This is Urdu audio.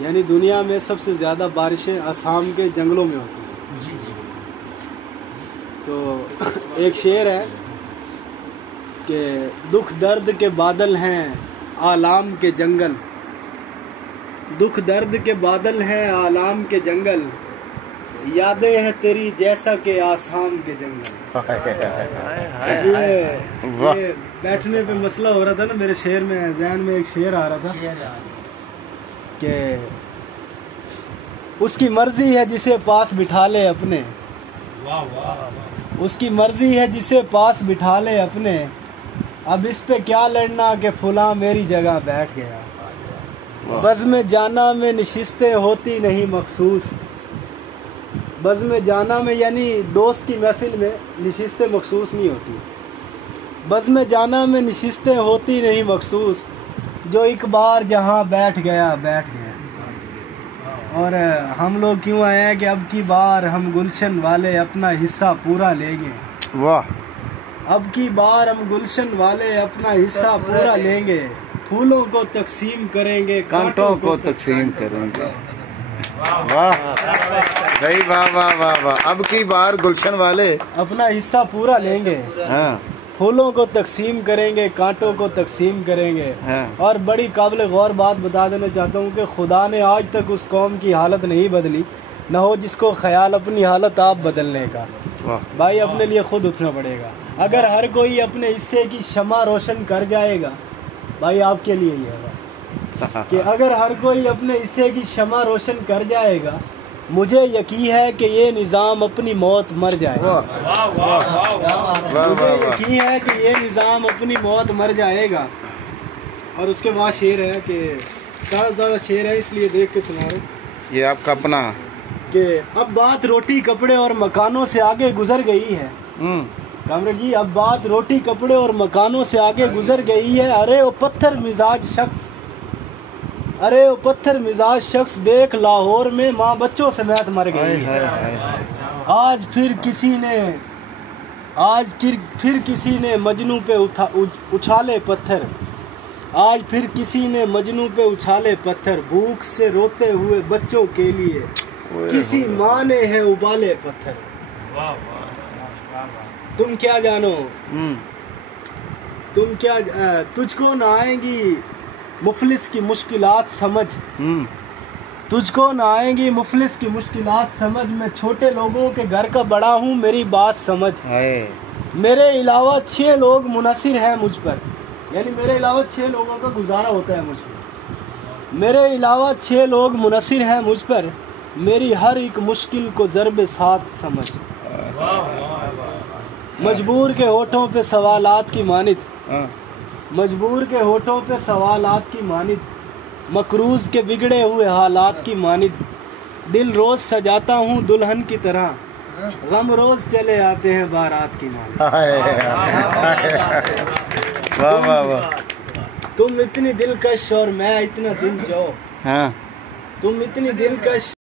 یعنی دنیا میں سب سے زیادہ بارشیں آسام کے جنگلوں میں ہوتی ہیں. جی جی. تو ایک شعر ہے کہ دکھ درد کے بادل ہیں آلام کے جنگل، دکھ درد کے بادل ہیں آلام کے جنگل، یادیں ہیں تیری جیسا کہ آسام کے جنگل. یہ بیٹھنے پہ مسئلہ ہو رہا تھا نا، میرے شعر میں ذہن میں ایک شعر آ رہا تھا کہ اس کی مرضی ہے جسے پاس بٹھا لے اپنے، اس کی مرضی ہے جسے پاس بٹھا لے اپنے، اب اس پہ کیا لڑنا کہ فلاں میری جگہ بیٹھ گیا. بزم جانا میں نشستیں ہوتی نہیں مخصوص، بزم جانا میں یعنی دوست کی محفل میں نشستیں مخصوص نہیں ہوتی. بزم جانا میں نشستیں ہوتی نہیں مخصوص، جو ایک بار جہاں بیٹھ گیا بیٹھ گیا. اور ہم لوگ کیوں آئے ہیں کہ اب کی بار ہم گلشن والے اپنا حصہ پورا لیں گے. واہ. اب کی بار ہم گلشن والے اپنا حصہ پورا لیں گے، پھولوں کو تقسیم کریں گے کانٹوں کو تقسیم کریں گے. واہ بھائی، واہ واہ واہ واہ. اب کی بار گلشن والے اپنا حصہ پورا لیں گے، ہاں، پھولوں کو تقسیم کریں گے کانٹوں کو تقسیم کریں گے. ہاں. اور بڑی قابل غور بات بتا دینا چاہتا ہوں کہ خدا نے آج تک اس قوم کی حالت نہیں بدلی، نہ ہو جس کو خیال اپنی حالت آپ بدلنے کا. واہ. بھائی اپنے لیے خود اٹھنا پڑے گا. اگر ہر کوئی اپنے حصے کی شمع روشن کر جائے گا، بھائی آپ کے لیے یہ ہے بس کہ اگر ہر کوئی اپنے حصے کی شمع روشن کر جائے گا، مجھے یقین ہے کہ یہ نظام اپنی موت مر جائے گا. مجھے یقین ہے کہ یہ نظام اپنی موت مر جائے گا. اور اس کے بعد شعر ہے کہ زیادہ شعر ہے اس لیے دیکھ کے سنا رہا ہوں یہ آپ کا اپنا کہ اب بات روٹی کپڑے اور مکانوں سے آگے گزر گئی ہے. کامریڈ جی، اب بات روٹی کپڑے اور مکانوں سے آگے گزر گئی ہے. ارے وہ پتھر مزاج شخص، ارے وہ پتھر مزاج شخص دیکھ لاہور میں ماں بچوں سمیت مر گئی ہے. آج پھر کسی نے مجنوں پہ اچھالے پتھر، آج پھر کسی نے مجنوں پہ اچھالے پتھر، بھوک سے روتے ہوئے بچوں کے لیے کسی ماں نے ہے ابالے پتھر. تم کیا جانو، تم کیا تجھ کو نہ آئیں گی مفلس کی مشکلات سمجھ، تجھ کو نہ آئیں گی مفلس کی مشکلات سمجھ، میں چھوٹے لوگوں کے گھر کا بڑا ہوں میری بات سمجھ. میرے علاوہ 6 لوگ منحصر ہیں مجھ پر، یعنی میرے علاوہ 6 لوگوں کا گزارا ہوتا ہے مجھ پر. میرے علاوہ 6 لوگ منحصر ہیں مجھ پر، میری ہر ایک مشکل کو ضرب ساتھ سمجھ. مجبور کے ہونٹوں پہ سوالات کی مانند، مجبور کے ہونٹوں پہ سوالات کی مانند، مقروض کے بگڑے ہوئے حالات کی مانند، دل روز سجاتا ہوں دلہن کی طرح، غم روز چلے آتے ہیں بارات کی مانند. واہ واہ واہ. تم اتنی دلکش اور میں اتنا دل جو، تم اتنی دلکش